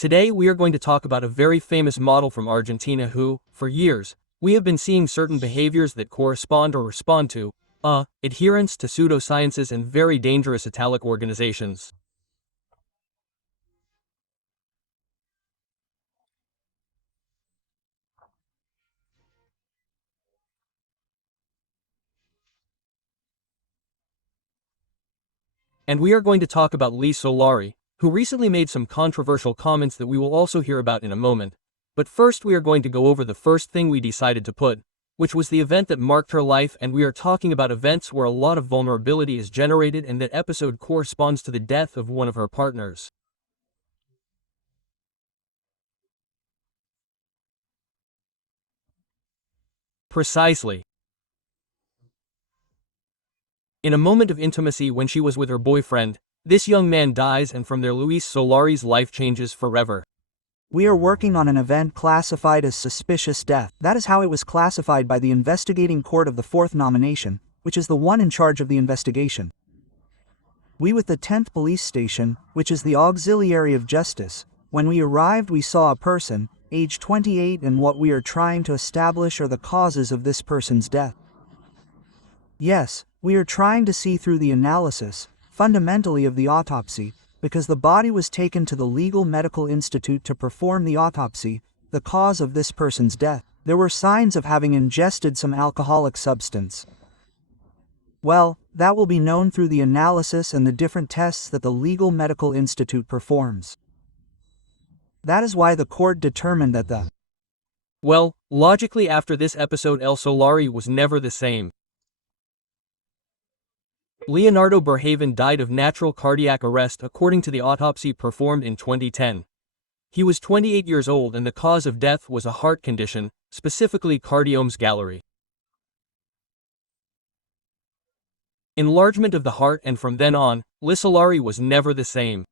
Today we are going to talk about a very famous model from Argentina who, for years, we have been seeing certain behaviors that correspond or respond to, adherence to pseudosciences and very dangerous italic organizations. And we are going to talk about Solari, who recently made some controversial comments that we will also hear about in a moment. But first we are going to go over the first thing we decided to put, which was the event that marked her life, and we are talking about events where a lot of vulnerability is generated, and that episode corresponds to the death of one of her partners. Precisely. In a moment of intimacy when she was with her boyfriend, this young man dies, and from there Solari's life changes forever. We are working on an event classified as suspicious death. That is how it was classified by the investigating court of the 4th nomination, which is the one in charge of the investigation. We with the 10th police station, which is the auxiliary of justice, when we arrived we saw a person, age 28, and what we are trying to establish are the causes of this person's death. Yes, we are trying to see through the analysis, fundamentally of the autopsy, because the body was taken to the Legal Medical Institute to perform the autopsy, the cause of this person's death. There were signs of having ingested some alcoholic substance. Well, that will be known through the analysis and the different tests that the Legal Medical Institute performs. That is why the court determined that Well, logically after this episode Solari was never the same. Leonardo Berhaven died of natural cardiac arrest according to the autopsy performed in 2010. He was 28 years old and the cause of death was a heart condition, specifically cardiome's gallery. Enlargement of the heart, and from then on, Solari was never the same.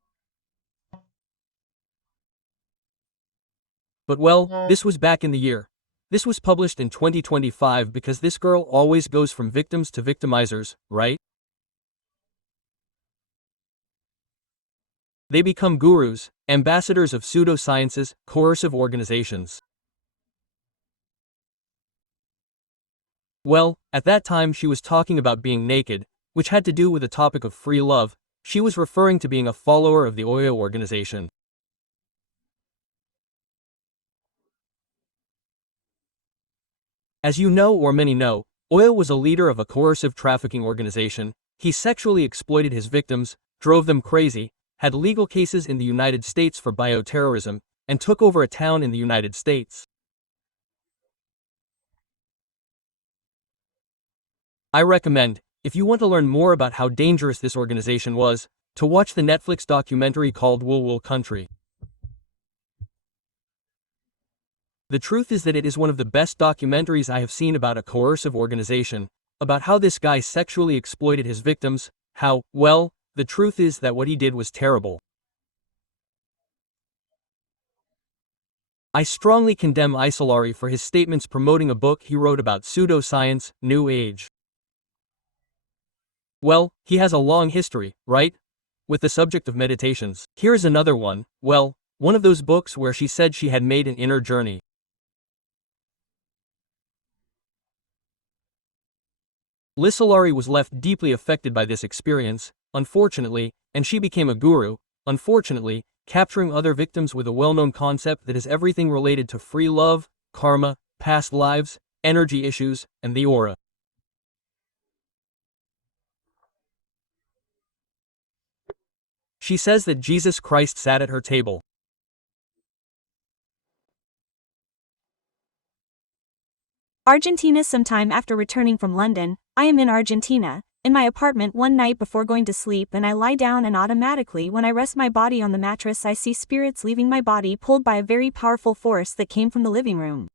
But well, this was back in the year. This was published in 2025 because this girl always goes from victims to victimizers, right? They become gurus, ambassadors of pseudosciences, coercive organizations. Well, at that time she was talking about being naked, which had to do with the topic of free love. She was referring to being a follower of the Oyo organization. As you know, or many know, Oyo was a leader of a coercive trafficking organization. He sexually exploited his victims, drove them crazy, had legal cases in the United States for bioterrorism, and took over a town in the United States. I recommend, if you want to learn more about how dangerous this organization was, to watch the Netflix documentary called Wool Country. The truth is that it is one of the best documentaries I have seen about a coercive organization, about how this guy sexually exploited his victims, how, well, the truth is that what he did was terrible. I strongly condemn Solari for his statements promoting a book he wrote about pseudoscience, New Age. Well, he has a long history, right? With the subject of meditations. Here is another one, well, one of those books where she said she had made an inner journey. Solari was left deeply affected by this experience, unfortunately, and she became a guru, unfortunately, capturing other victims with a well-known concept that is everything related to free love, karma, past lives, energy issues, and the aura. She says that Jesus Christ sat at her table. Argentina. Sometime after returning from London, I am in Argentina, in my apartment one night before going to sleep, and I lie down, and automatically when I rest my body on the mattress I see spirits leaving my body pulled by a very powerful force that came from the living room.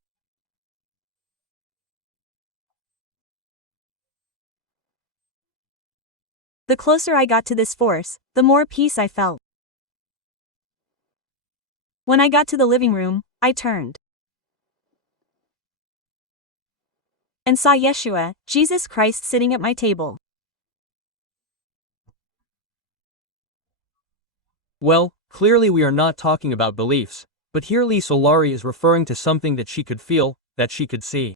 The closer I got to this force, the more peace I felt. When I got to the living room, I turned and saw Yeshua, Jesus Christ, sitting at my table. Well, Clearly we are not talking about beliefs, but here Solari is referring to something that she could feel, that she could see.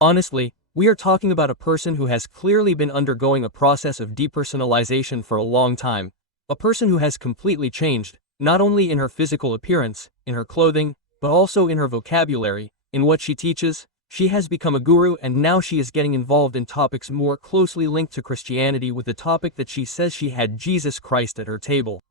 Honestly, we are talking about a person who has clearly been undergoing a process of depersonalization for a long time, a person who has completely changed, not only in her physical appearance, in her clothing, but also in her vocabulary, in what she teaches. She has become a guru, and now she is getting involved in topics more closely linked to Christianity, with the topic that she says she had Jesus Christ at her table.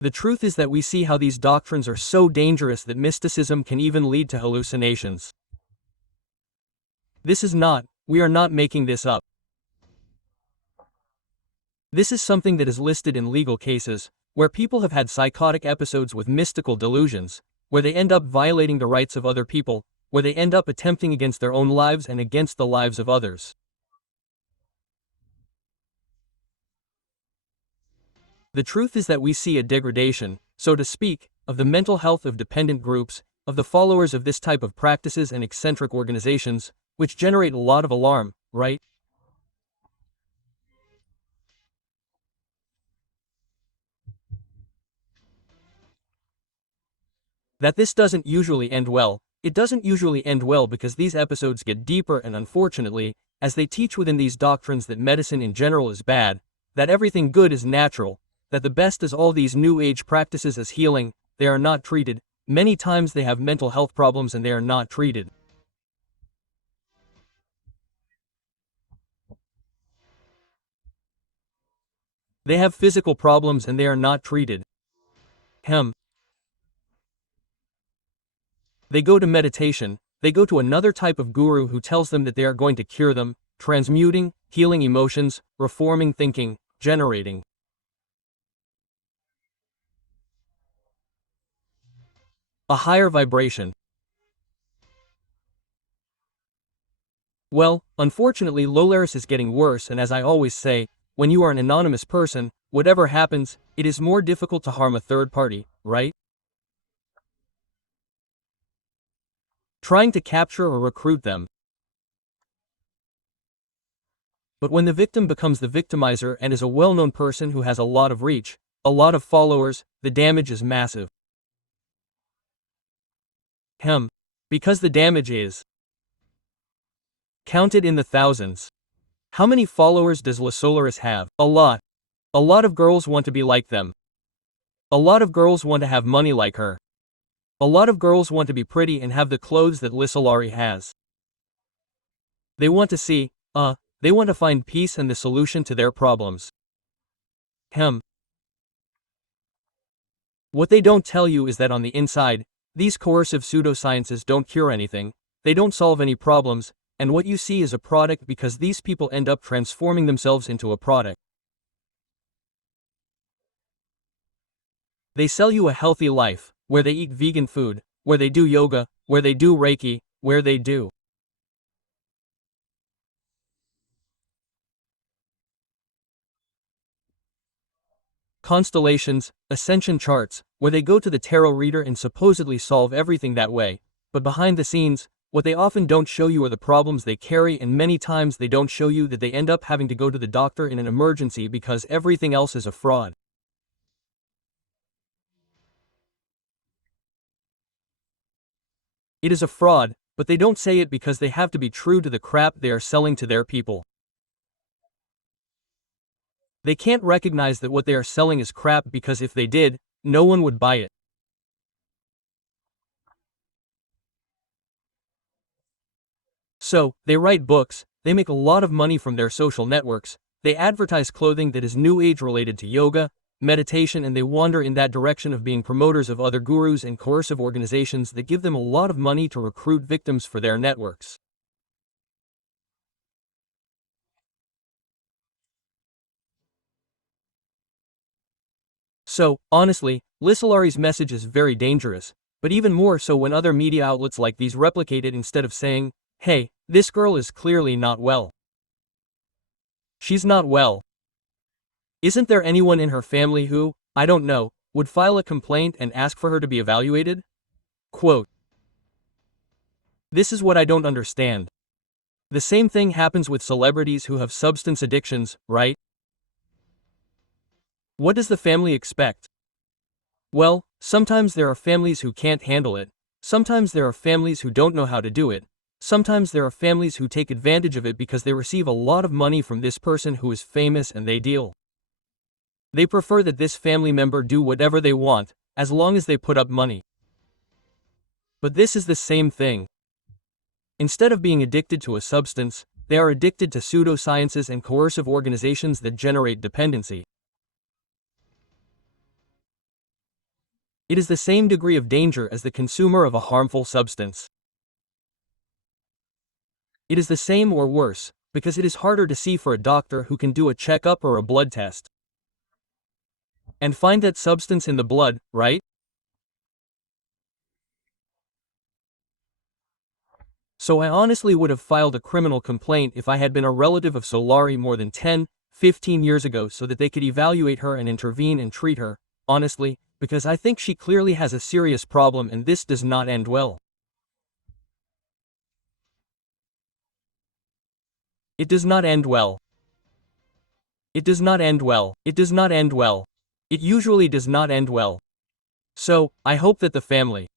The truth is that we see how these doctrines are so dangerous that mysticism can even lead to hallucinations. We are not making this up. This is something that is listed in legal cases, where people have had psychotic episodes with mystical delusions, where they end up violating the rights of other people, where they end up attempting against their own lives and against the lives of others. The truth is that we see a degradation, so to speak, of the mental health of dependent groups, of the followers of this type of practices and eccentric organizations, which generate a lot of alarm, right? That this doesn't usually end well. It doesn't usually end well because these episodes get deeper, and unfortunately, as they teach within these doctrines that medicine in general is bad, that everything good is natural, that the best is all these new age practices as healing, they are not treated. Many times they have mental health problems and they are not treated. They have physical problems and they are not treated. Hem. They go to meditation, they go to another type of guru who tells them that they are going to cure them, transmuting, healing emotions, reforming thinking, generating a higher vibration. Well, unfortunately Lolaris is getting worse, and as I always say, when you are an anonymous person, whatever happens, it is more difficult to harm a third party, right? Trying to capture or recruit them. But when the victim becomes the victimizer and is a well-known person who has a lot of reach, a lot of followers, the damage is massive. Hem. Because the damage is counted in the thousands. How many followers does Solaris have? A lot. A lot of girls want to be like them. A lot of girls want to have money like her. A lot of girls want to be pretty and have the clothes that Solari has. They want to see, they want to find peace and the solution to their problems. Hem. What they don't tell you is that on the inside, these coercive pseudosciences don't cure anything, they don't solve any problems, and what you see is a product because these people end up transforming themselves into a product. They sell you a healthy life, where they eat vegan food, where they do yoga, where they do Reiki, where they do constellations, ascension charts, where they go to the tarot reader and supposedly solve everything that way, but behind the scenes, what they often don't show you are the problems they carry, and many times they don't show you that they end up having to go to the doctor in an emergency because everything else is a fraud. It is a fraud, but they don't say it because they have to be true to the crap they are selling to their people. They can't recognize that what they are selling is crap because if they did, no one would buy it. So, they write books, they make a lot of money from their social networks, they advertise clothing that is new age related to yoga, meditation, and they wander in that direction of being promoters of other gurus and coercive organizations that give them a lot of money to recruit victims for their networks. So, honestly, Solari's message is very dangerous, but even more so when other media outlets like these replicate it instead of saying, hey, this girl is clearly not well. She's not well. Isn't there anyone in her family who, I don't know, would file a complaint and ask for her to be evaluated? Quote. This is what I don't understand. The same thing happens with celebrities who have substance addictions, right? What does the family expect? Well, sometimes there are families who can't handle it. Sometimes there are families who don't know how to do it. Sometimes there are families who take advantage of it because they receive a lot of money from this person who is famous and they deal. They prefer that this family member do whatever they want, as long as they put up money. But this is the same thing. Instead of being addicted to a substance, they are addicted to pseudosciences and coercive organizations that generate dependency. It is the same degree of danger as the consumer of a harmful substance. It is the same or worse, because it is harder to see for a doctor who can do a checkup or a blood test and find that substance in the blood, right? So I honestly would have filed a criminal complaint if I had been a relative of Solari more than 10, 15 years ago so that they could evaluate her and intervene and treat her, honestly, because I think she clearly has a serious problem and this does not end well. It does not end well. It does not end well. It does not end well. It usually does not end well. So, I hope that the family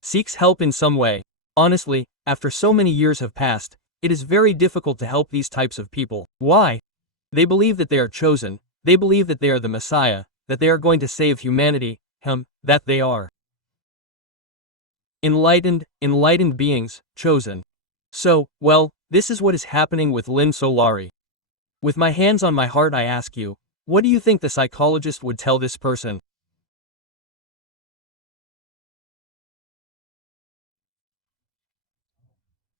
seeks help in some way. Honestly, after so many years have passed, it is very difficult to help these types of people. Why? They believe that they are chosen, they believe that they are the Messiah, that they are going to save humanity, that they are enlightened beings, chosen. So, well, this is what is happening with Lynn Solari. With my hands on my heart I ask you, what do you think the psychologist would tell this person?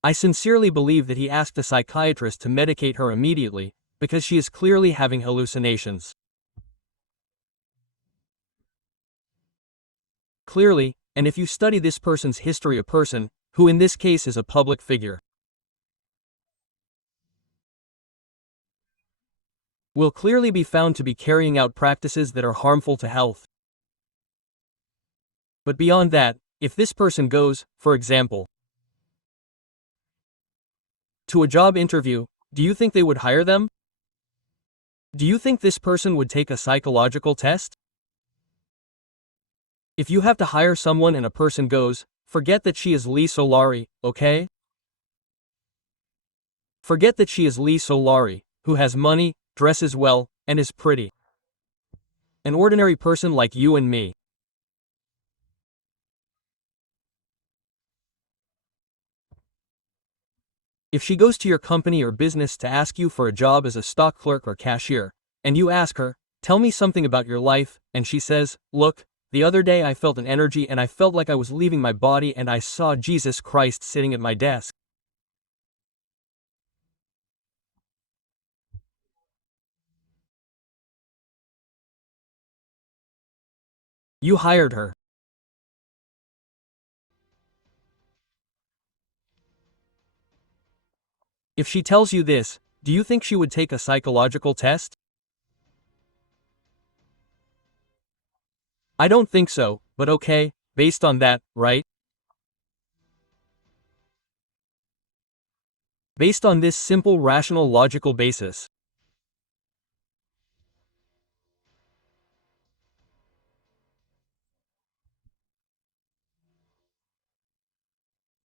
I sincerely believe that he asked a psychiatrist to medicate her immediately, because she is clearly having hallucinations. Clearly, and if you study this person's history, a person, who in this case is a public figure, will clearly be found to be carrying out practices that are harmful to health. But beyond that, if this person goes, for example, to a job interview, do you think they would hire them? Do you think this person would take a psychological test? If you have to hire someone and a person goes, forget that she is Lee Solari, okay? Forget that she is Lee Solari, who has money, dresses well, and is pretty. An ordinary person like you and me. If she goes to your company or business to ask you for a job as a stock clerk or cashier, and you ask her, tell me something about your life, and she says, look, the other day I felt an energy and I felt like I was leaving my body and I saw Jesus Christ sitting at my desk. You hired her. If she tells you this, do you think she would take a psychological test? I don't think so, but okay, based on that, right? Based on this simple rational logical basis.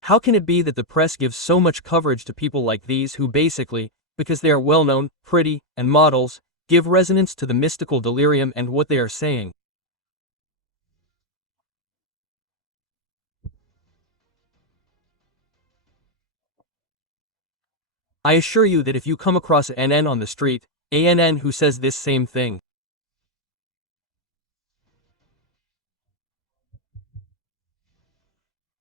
How can it be that the press gives so much coverage to people like these who basically, because they are well-known, pretty, and models, give resonance to the mystical delirium and what they are saying? I assure you that if you come across a NN on the street, a NN who says this same thing,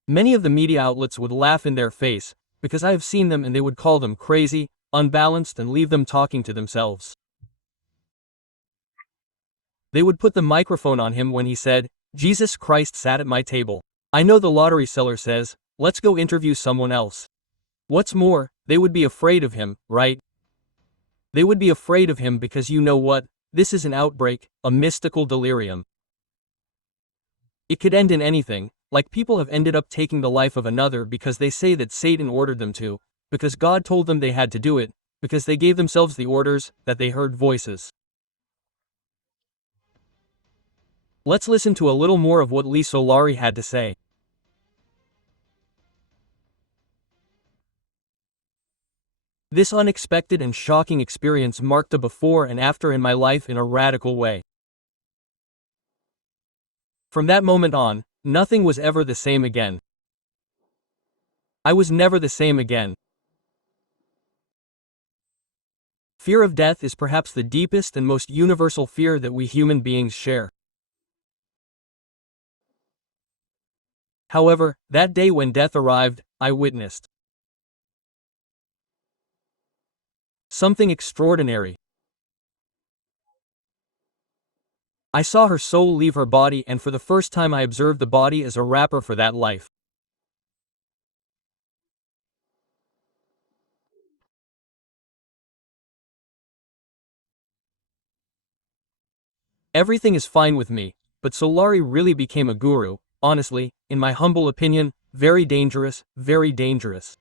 many of the media outlets would laugh in their face, because I have seen them and they would call them crazy, unbalanced and leave them talking to themselves. They would put the microphone on him when he said, Jesus Christ sat at my table. I know the lottery seller says, let's go interview someone else. What's more, they would be afraid of him, right? They would be afraid of him because you know what? This is an outbreak, a mystical delirium. It could end in anything, like people have ended up taking the life of another because they say that Satan ordered them to, because God told them they had to do it, because they gave themselves the orders, that they heard voices. Let's listen to a little more of what Solari had to say. This unexpected and shocking experience marked a before and after in my life in a radical way. From that moment on, nothing was ever the same again. I was never the same again. Fear of death is perhaps the deepest and most universal fear that we human beings share. However, that day when death arrived, I witnessed something extraordinary. I saw her soul leave her body, and for the first time I observed the body as a wrapper for that life. Everything is fine with me, but Solari really became a guru, honestly, in my humble opinion, very dangerous, very dangerous.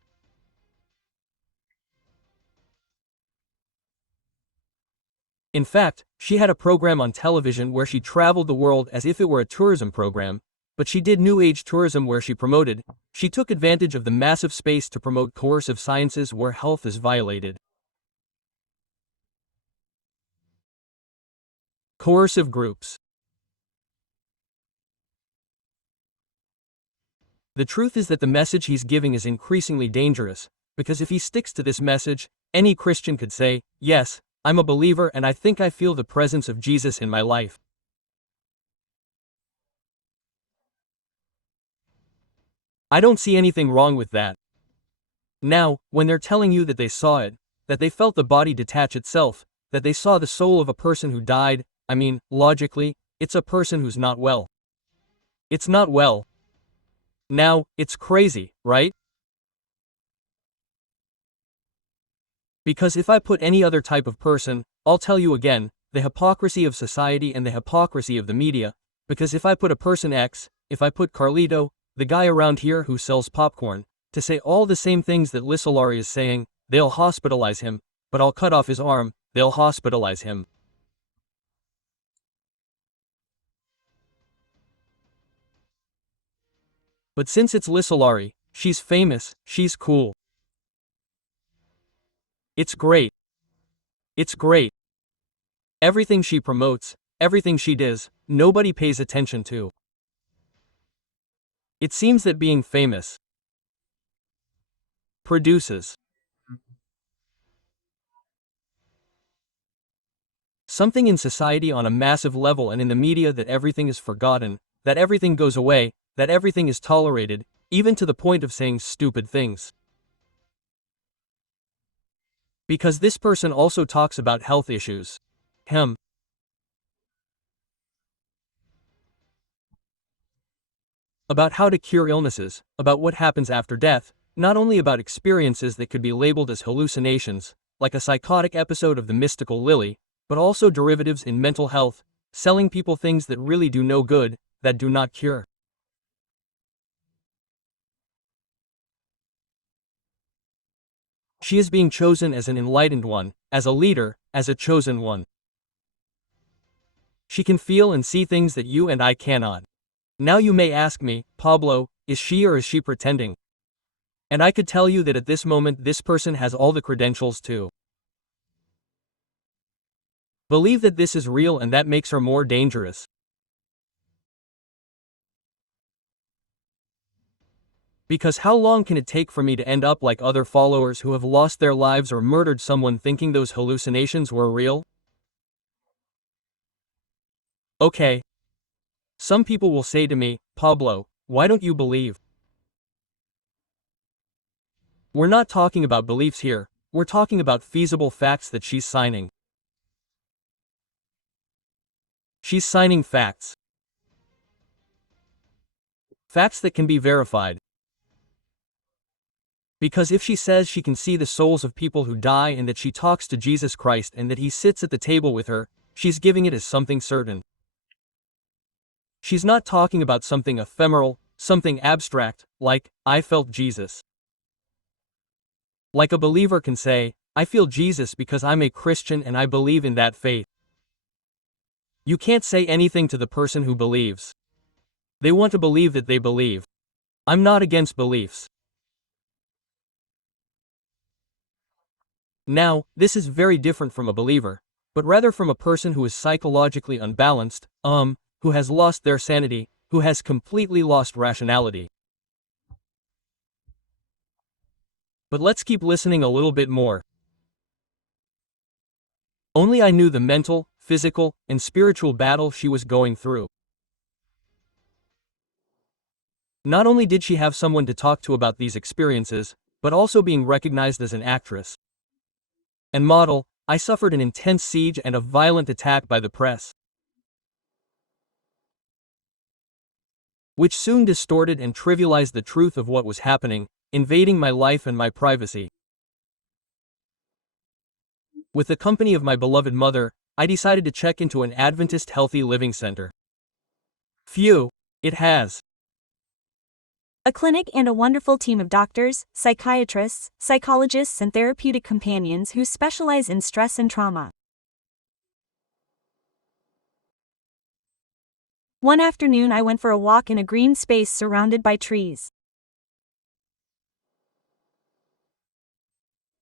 In fact, she had a program on television where she traveled the world as if it were a tourism program, but she did New Age tourism where she took advantage of the massive space to promote coercive sciences where health is violated. Coercive groups. The truth is that the message he's giving is increasingly dangerous, because if he sticks to this message, any Christian could say, yes, I'm a believer and I think I feel the presence of Jesus in my life. I don't see anything wrong with that. Now, when they're telling you that they saw it, that they felt the body detach itself, that they saw the soul of a person who died, I mean, logically, it's a person who's not well. It's not well. Now, it's crazy, right? Because if I put any other type of person, I'll tell you again, the hypocrisy of society and the hypocrisy of the media, because if I put a person X, if I put Carlito, the guy around here who sells popcorn, to say all the same things that Solari is saying, they'll hospitalize him, but I'll cut off his arm, they'll hospitalize him. But since it's Solari, she's famous, she's cool. It's great. It's great. Everything she promotes, everything she does, nobody pays attention to. It seems that being famous produces something in society on a massive level and in the media, that everything is forgotten, that everything goes away, that everything is tolerated, even to the point of saying stupid things. Because this person also talks about health issues. About how to cure illnesses, about what happens after death, not only about experiences that could be labeled as hallucinations, like a psychotic episode of the mystical lily, but also derivatives in mental health, selling people things that really do no good, that do not cure. She is being chosen as an enlightened one, as a leader, as a chosen one. She can feel and see things that you and I cannot. Now you may ask me, Pablo, is she or is she pretending? And I could tell you that at this moment this person has all the credentials to believe that this is real, and that makes her more dangerous. Because how long can it take for me to end up like other followers who have lost their lives or murdered someone thinking those hallucinations were real? Okay. Some people will say to me, Pablo, why don't you believe? We're not talking about beliefs here, we're talking about feasible facts that she's signing. She's signing facts. Facts that can be verified. Because if she says she can see the souls of people who die and that she talks to Jesus Christ and that he sits at the table with her, she's giving it as something certain. She's not talking about something ephemeral, something abstract, like, I felt Jesus. Like a believer can say, I feel Jesus because I'm a Christian and I believe in that faith. You can't say anything to the person who believes. They want to believe that they believe. I'm not against beliefs. Now, this is very different from a believer, but rather from a person who is psychologically unbalanced, who has lost their sanity, who has completely lost rationality. But let's keep listening a little bit more. Only I knew the mental, physical, and spiritual battle she was going through. Not only did she have someone to talk to about these experiences, but also being recognized as an actress and model, I suffered an intense siege and a violent attack by the press, which soon distorted and trivialized the truth of what was happening, invading my life and my privacy. With the company of my beloved mother, I decided to check into an Adventist healthy living center. Phew, it has a clinic and a wonderful team of doctors, psychiatrists, psychologists and therapeutic companions who specialize in stress and trauma. One afternoon I went for a walk in a green space surrounded by trees.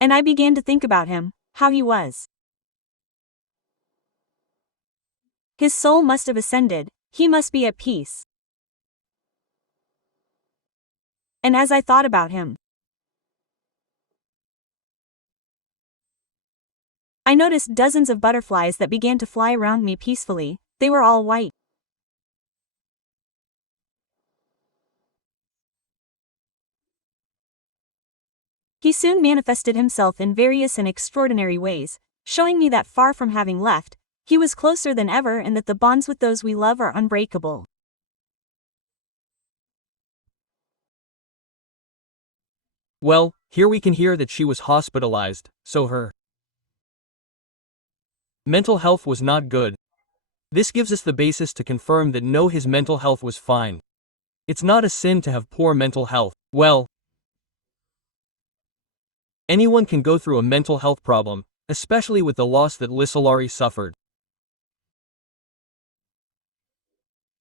And I began to think about him, how he was. His soul must have ascended, he must be at peace. And as I thought about him, I noticed dozens of butterflies that began to fly around me peacefully. They were all white. He soon manifested himself in various and extraordinary ways, showing me that far from having left, he was closer than ever and that the bonds with those we love are unbreakable. Well, here we can hear that she was hospitalized, so her mental health was not good. This gives us the basis to confirm that no, his mental health was fine. It's not a sin to have poor mental health. Well, anyone can go through a mental health problem, especially with the loss that Solari suffered.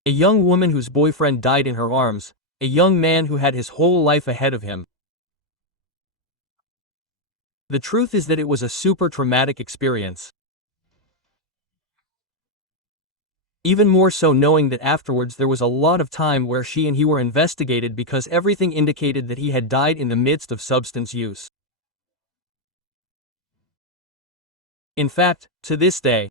A young woman whose boyfriend died in her arms, a young man who had his whole life ahead of him. The truth is that it was a super traumatic experience. Even more so knowing that afterwards there was a lot of time where she and he were investigated because everything indicated that he had died in the midst of substance use. In fact, to this day,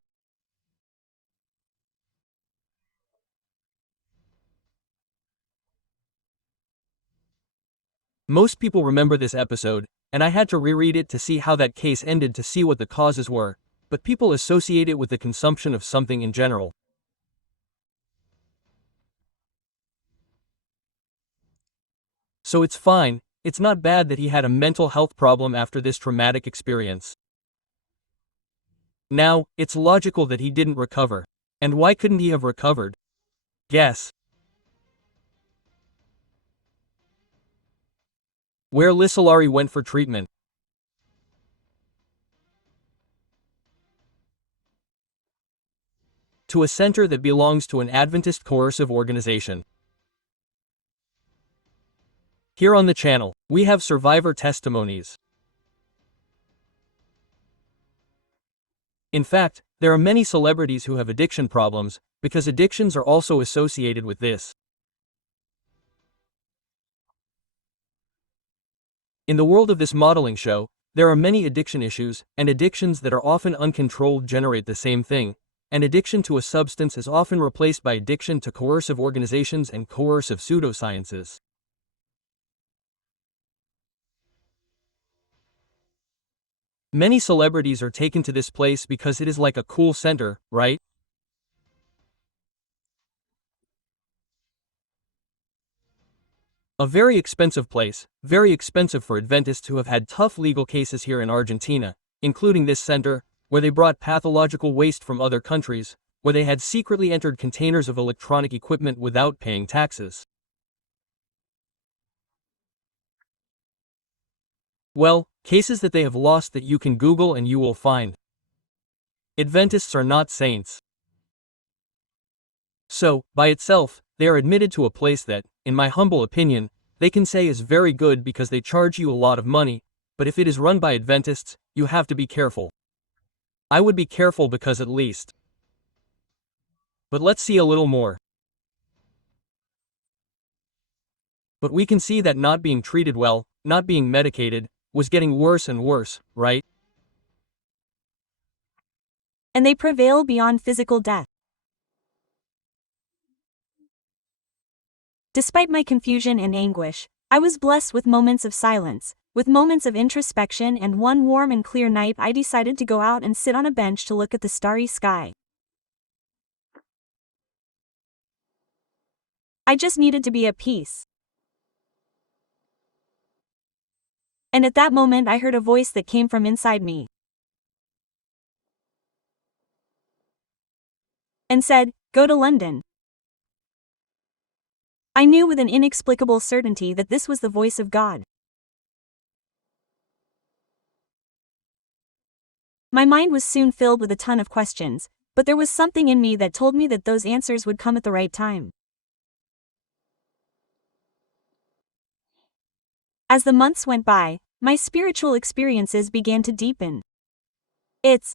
most people remember this episode, and I had to reread it to see how that case ended to see what the causes were, but people associate it with the consumption of something in general. So it's fine, it's not bad that he had a mental health problem after this traumatic experience. Now, it's logical that he didn't recover. And why couldn't he have recovered? Guess. Where Solari went for treatment. To a center that belongs to an Adventist coercive organization. Here on the channel, we have survivor testimonies. In fact, there are many celebrities who have addiction problems, because addictions are also associated with this. In the world of this modeling show, there are many addiction issues, and addictions that are often uncontrolled generate the same thing, and addiction to a substance is often replaced by addiction to coercive organizations and coercive pseudosciences. Many celebrities are taken to this place because it is like a cool center, right? A very expensive place, very expensive for Adventists who have had tough legal cases here in Argentina, including this center, where they brought pathological waste from other countries, where they had secretly entered containers of electronic equipment without paying taxes. Well, cases that they have lost that you can Google and you will find. Adventists are not saints. So, by itself, they are admitted to a place that, in my humble opinion, they can say is very good because they charge you a lot of money, but if it is run by Adventists, you have to be careful. I would be careful because at least. But let's see a little more. But we can see that not being treated well, not being medicated, was getting worse and worse, right? And they prevail beyond physical death. Despite my confusion and anguish, I was blessed with moments of silence, with moments of introspection, and one warm and clear night I decided to go out and sit on a bench to look at the starry sky. I just needed to be at peace. And at that moment I heard a voice that came from inside me and said, "Go to London." I knew with an inexplicable certainty that this was the voice of God. My mind was soon filled with a ton of questions, but there was something in me that told me that those answers would come at the right time. As the months went by, my spiritual experiences began to deepen. It's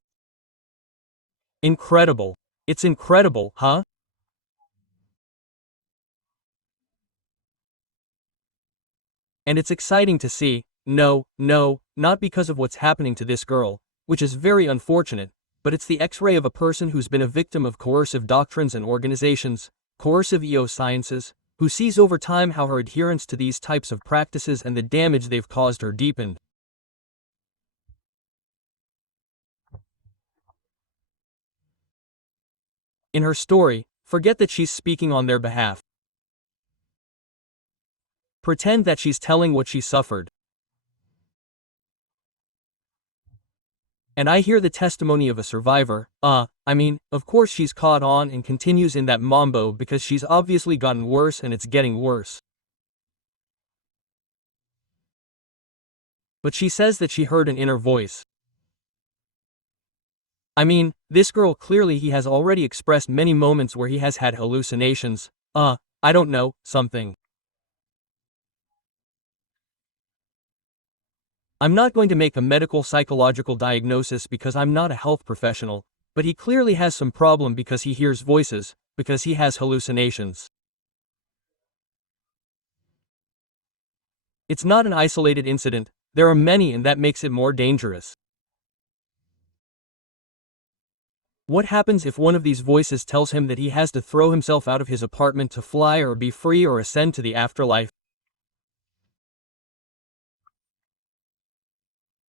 incredible. It's incredible, huh? And it's exciting to see. No, not because of what's happening to this girl, which is very unfortunate, but it's the X-ray of a person who's been a victim of coercive doctrines and organizations, coercive sciences, who sees over time how her adherence to these types of practices and the damage they've caused her deepened. In her story, forget that she's speaking on their behalf. Pretend that she's telling what she suffered. And I hear the testimony of a survivor. Of course she's caught on and continues in that mambo because she's obviously gotten worse and it's getting worse. But she says that she heard an inner voice. This girl clearly he has already expressed many moments where he has had hallucinations. I don't know, something. I'm not going to make a medical psychological diagnosis because I'm not a health professional, but he clearly has some problem because he hears voices, because he has hallucinations. It's not an isolated incident, there are many and that makes it more dangerous. What happens if one of these voices tells him that he has to throw himself out of his apartment to fly or be free or ascend to the afterlife?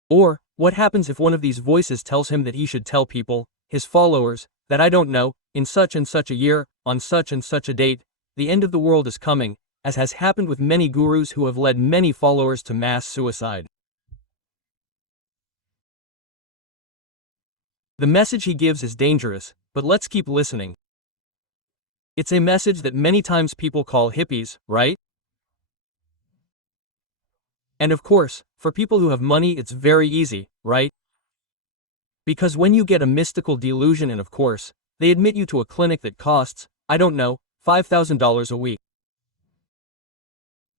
Or, what happens if one of these voices tells him that he should tell people, his followers, that I don't know, in such and such a year, on such and such a date, the end of the world is coming, as has happened with many gurus who have led many followers to mass suicide. The message he gives is dangerous, but let's keep listening. It's a message that many times people call hippies, right? And of course, for people who have money it's very easy, right? Because when you get a mystical delusion and of course, they admit you to a clinic that costs, I don't know, $5,000 a week.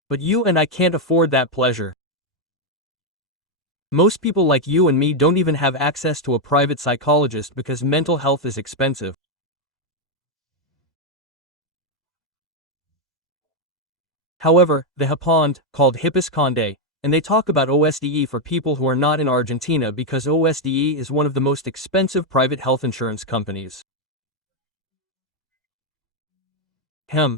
But you and I can't afford that pleasure. Most people like you and me don't even have access to a private psychologist because mental health is expensive. However, the Hipond, called Hippus Conde, and they talk about OSDE for people who are not in Argentina because OSDE is one of the most expensive private health insurance companies. And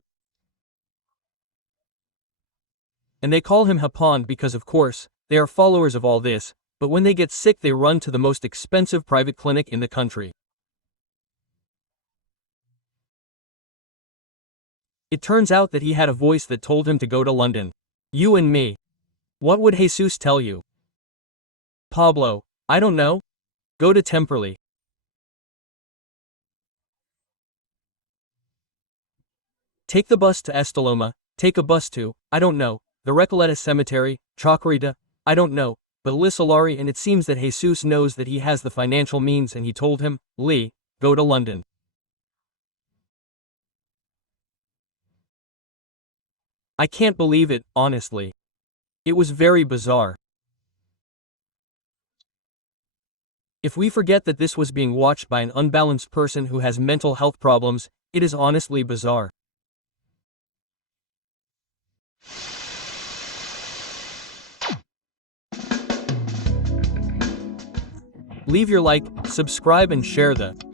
they call him Hipond because of course, they are followers of all this, but when they get sick they run to the most expensive private clinic in the country. It turns out that he had a voice that told him to go to London. You and me. What would Jesus tell you? Pablo, I don't know. Go to Temperley. Take the bus to Esteloma, take a bus to, I don't know, the Recoleta Cemetery, Chacarita, I don't know, but Solari, and it seems that Jesus knows that he has the financial means and he told him, Lee, go to London. I can't believe it, honestly. It was very bizarre. If we forget that this was being watched by an unbalanced person who has mental health problems, it is honestly bizarre. Leave your like, subscribe and share the